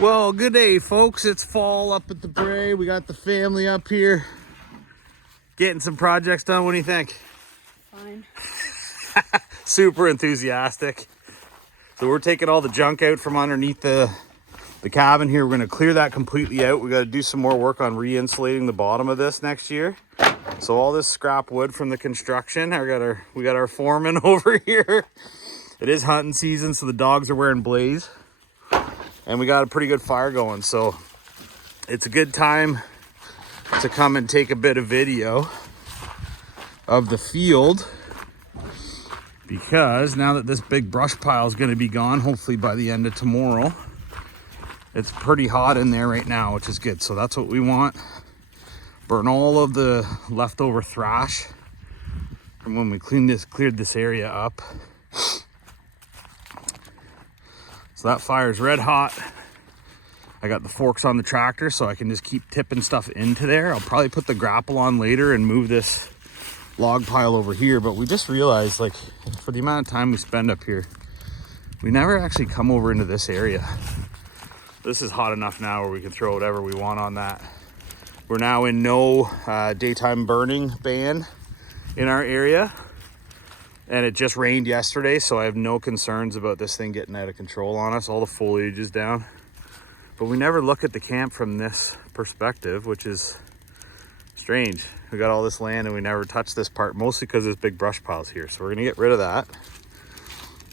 Well, good day, folks. It's fall up at the Bray. We got the family up here getting some projects done. What do you think? Fine. Super enthusiastic. So we're taking all the junk out from underneath the cabin here. We're going to clear that completely out. We got to do some more work on re-insulating the bottom of this next year. So all this scrap wood from the construction, we got our foreman over here. It is hunting season, so the dogs are wearing blaze. And we got a pretty good fire going, so it's a good time to come and take a bit of video of the field, because now that this big brush pile is going to be gone, hopefully by the end of tomorrow, it's pretty hot in there right now, which is good. So that's what we want. Burn all of the leftover thrash from when we cleared this area up. So that fire's red hot. I got the forks on the tractor so I can just keep tipping stuff into there. I'll probably put the grapple on later and move this log pile over here, but we just realized, like, for the amount of time we spend up here, we never actually come over into this area. This is hot enough now where we can throw whatever we want on that. We're now in no daytime burning ban in our area. And it just rained yesterday, so I have no concerns about this thing getting out of control on us. All the foliage is down. But we never look at the camp from this perspective, which is strange. We got all this land and we never touch this part, mostly because there's big brush piles here. So we're gonna get rid of that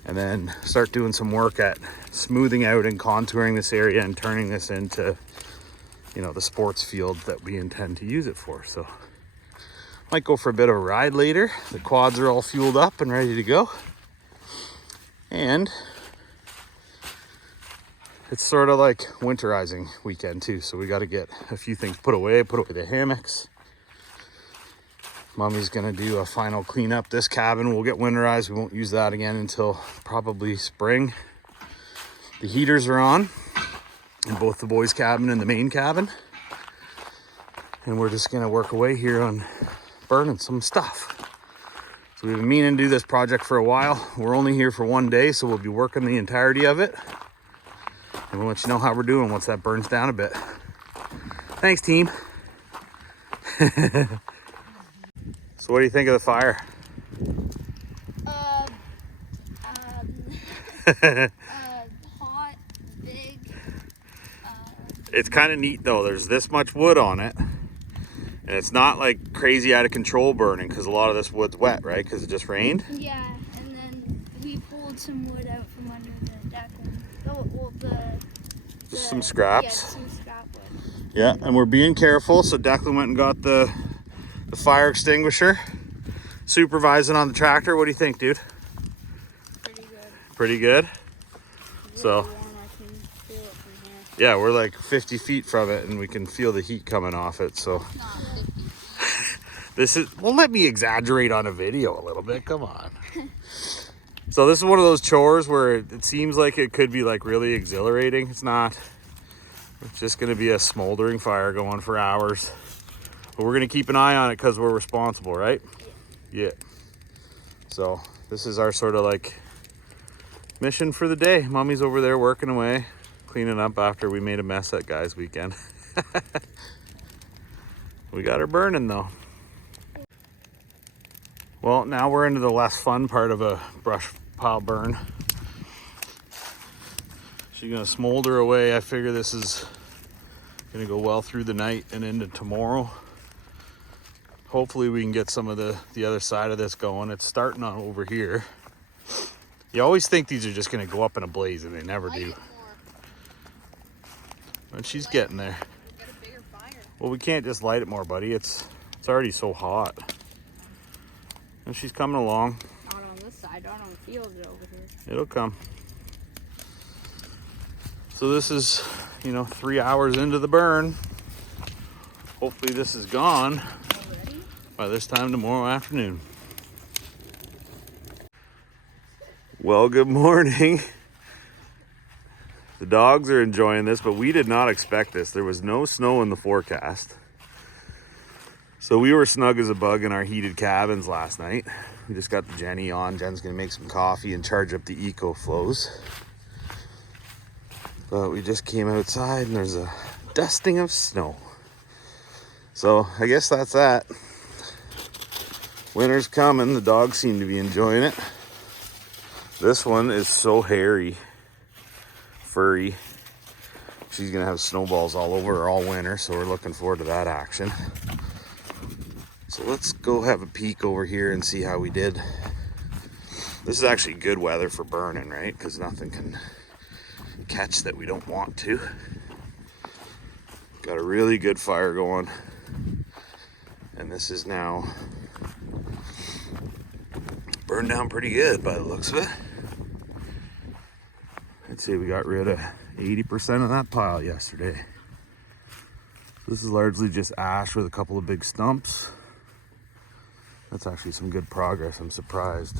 and then start doing some work at smoothing out and contouring this area and turning this into, you know, the sports field that we intend to use it for. So might go for a bit of a ride later. The quads are all fueled up and ready to go. And it's sort of like winterizing weekend too. So we got to get a few things put away the hammocks. Mommy's gonna do a final cleanup. This cabin will get winterized. We won't use that again until probably spring. The heaters are on in both the boys' cabin and the main cabin. And we're just gonna work away here on burning some stuff. So we've been meaning to do this project for a while. We're only here for one day, so we'll be working the entirety of it. And we'll let you know how we're doing once that burns down a bit. Thanks, team. So what do you think of the fire? Hot, big. It's kind of neat though. There's this much wood on it. And it's not like crazy out of control burning, because a lot of this wood's wet, right? Because it just rained. Yeah, and then we pulled some wood out from under the deck. Just some scraps. Yeah, some scrap wood. Yeah, and we're being careful. So Declan went and got the fire extinguisher. Supervising on the tractor. What do you think, dude? Pretty good. Pretty good? Really So, warm. I can feel it from here. yeah, we're like 50 feet from it and we can feel the heat coming off it. So Not 50. this is, well, let me exaggerate on a video a little bit. Come on. So this is one of those chores where it seems like it could be like really exhilarating. It's not. It's just going to be a smoldering fire going for hours. But we're going to keep an eye on it because we're responsible, right? Yeah. So this is our sort of like mission for the day. Mommy's over there working away, cleaning up after we made a mess at guys' weekend. We got her burning though. Well, now we're into the less fun part of a brush pile burn. She's gonna smolder away. I figure this is gonna go well through the night and into tomorrow. Hopefully we can get some of the other side of this going. It's starting on over here. You always think these are just gonna go up in a blaze and they never do. But she's getting there. Get a bigger fire. Well, we can't just light it more, buddy. It's already so hot. And she's coming along. Not on this side. Not on the field over here. It'll come. So this is, 3 hours into the burn. Hopefully this is gone Already? by this time tomorrow afternoon. Well, good morning. The dogs are enjoying this, but we did not expect this. There was no snow in the forecast. So we were snug as a bug in our heated cabins last night. We just got the Jenny on. Jen's gonna make some coffee and charge up the eco flows. But we just came outside and there's a dusting of snow. So I guess that's that. Winter's coming. The dogs seem to be enjoying it. This one is so hairy, furry. She's gonna have snowballs all over her all winter, so we're looking forward to that action. So let's go have a peek over here and see how we did. This is actually good weather for burning, right? Because nothing can catch that we don't want to. Got a really good fire going. And this is now burned down pretty good by the looks of it. I'd say we got rid of 80% of that pile yesterday. This is largely just ash with a couple of big stumps. That's actually some good progress. I'm surprised,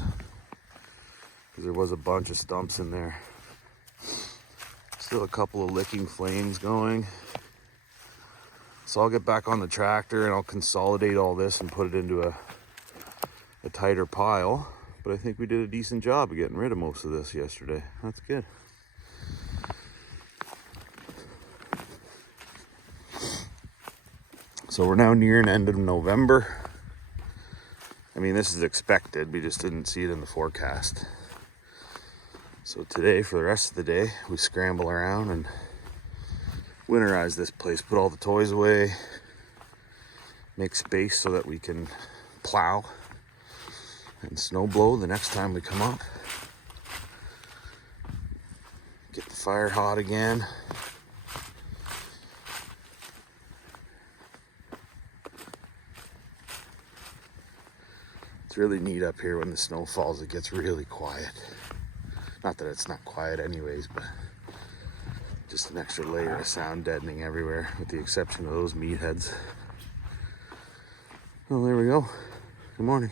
because there was a bunch of stumps in there. Still a couple of licking flames going. So I'll get back on the tractor and I'll consolidate all this and put it into a tighter pile. But I think we did a decent job of getting rid of most of this yesterday. That's good. So we're now near an end of November. I mean, this is expected. We just didn't see it in the forecast. So today, for the rest of the day, we scramble around and winterize this place, put all the toys away, make space so that we can plow and snow blow the next time we come up. Get the fire hot again. It's really neat up here when the snow falls. It gets really quiet. Not that it's not quiet anyways, but just an extra layer of sound deadening everywhere, with the exception of those meatheads. Well, there we go. Good morning.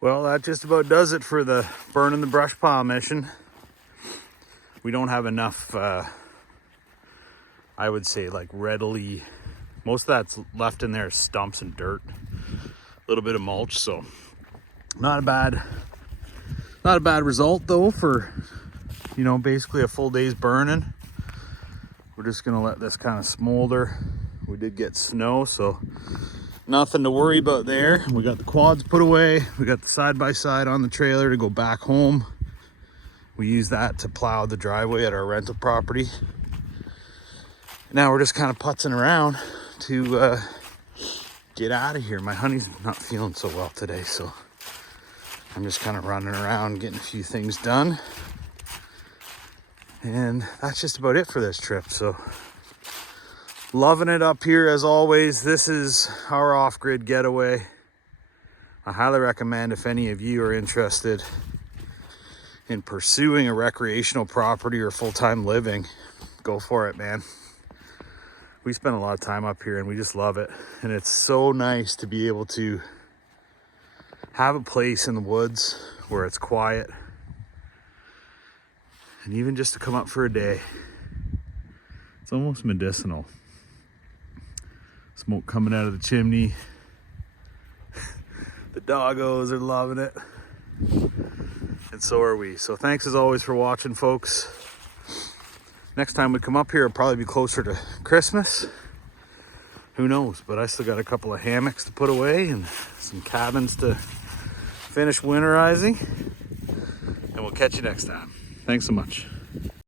Well, that just about does it for the burning the brush pile mission. We don't have enough, I would say, like readily, most of that's left in there is stumps and dirt, a little bit of mulch, so not a bad result though for, you know, basically a full day's burning. We're just gonna let this kind of smolder. We did get snow, so nothing to worry about there. We got the quads put away. We got the side-by-side on the trailer to go back home. We use that to plow the driveway at our rental property. Now we're just kind of putzing around to get out of here. My honey's not feeling so well today, so I'm just kind of running around getting a few things done. And that's just about it for this trip. So loving it up here as always. This is our off-grid getaway. I highly recommend, if any of you are interested in pursuing a recreational property or full-time living, go for it, man. We spend a lot of time up here and we just love it. And it's so nice to be able to have a place in the woods where it's quiet. And even just to come up for a day. It's almost medicinal. Smoke coming out of the chimney. The doggos are loving it. And so are we. So thanks as always for watching, folks. Next time we come up here, it'll probably be closer to Christmas. Who knows? But I still got a couple of hammocks to put away and some cabins to finish winterizing. And we'll catch you next time. Thanks so much.